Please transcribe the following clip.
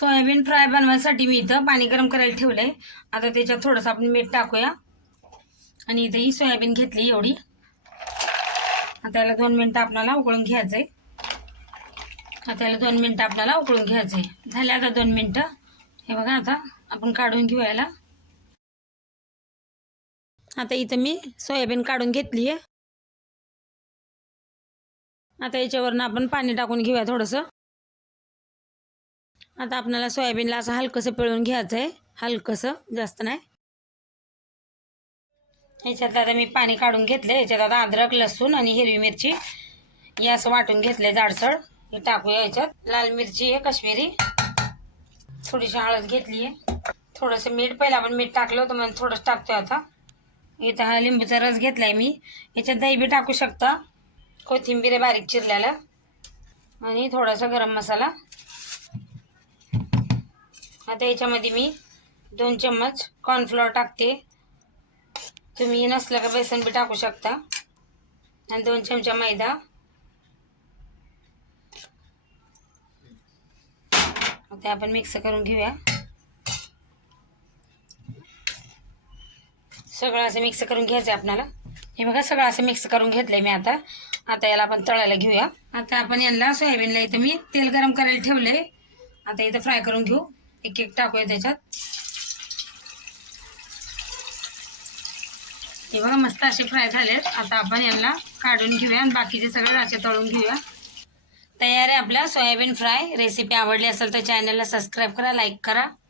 Soybean fry बनवायसाठी मी इथं पाणी गरम करायला ठेवलंय. आता त्याच्यात थोडंसं आपण मीठ टाकूया. आणि इथं ही सोयाबीन घेतली एवढी. आता याला दोन मिनटं आपल्याला उकळून घ्यायचं आहे आता याला दोन मिनटं आपल्याला उकळून घ्यायचं आहे झाले आता दोन मिनटं. हे बघा आता आपण काढून घेऊ याला. आता इथं मी सोयाबीन काढून घेतली आहे. आता याच्यावरनं आपण पाणी टाकून घेऊया थोडंसं. आता आपल्याला सोयाबीनला असं हलकंसं पिळून घ्यायचं आहे हलकंसं जास्त नाही. ह्याच्यात आता मी पाणी काढून घेतलं ह्याच्यात आता अद्रक लसूण आणि हिरवी मिरची. हे असं वाटून घेतले जाडसळ हे टाकूया याच्यात. लाल मिरची आहे काश्मीरी. थोडीशी हळद घेतली आहे थोडंसं मीठ. पहिलं आपण मीठ टाकलं होतं म्हणून थोडंसं टाकतोय आता. इथं हा लिंबूचा रस घेतलाय मी. याच्यात दही बी टाकू शकता. कोथिंबीर बारीक चिरल्याला आणि थोडासा गरम मसाला. आता याच्यामध्ये मी दोन चम्मच कॉर्नफ्लॉवर टाकते. तुम्ही नसलं का बेसन बी टाकू शकता. आणि दोन चमचा मैदा. आता आपण मिक्स करून घेऊया. सगळं असं मिक्स करून घ्यायचं आहे आपल्याला. हे बघा सगळं असं मिक्स करून घेतलंय मी आता. आता याला आपण तळायला घेऊया. आता आपण यांना सोयाबीनला इथं मी तेल गरम करायला ठेवलंय. आता इथं फ्राय करून घेऊ. एक एक टाकूया त्याच्यात. हे बघा मस्त असे फ्राय झालेत. आता आपण यांना काढून घेऊया आणि बाकीचे सगळे राचे तळून घेऊया. तयार आहे आपला सोयाबीन फ्राय. रेसिपी आवडली असेल तर चॅनलला सबस्क्राईब करा लाईक करा.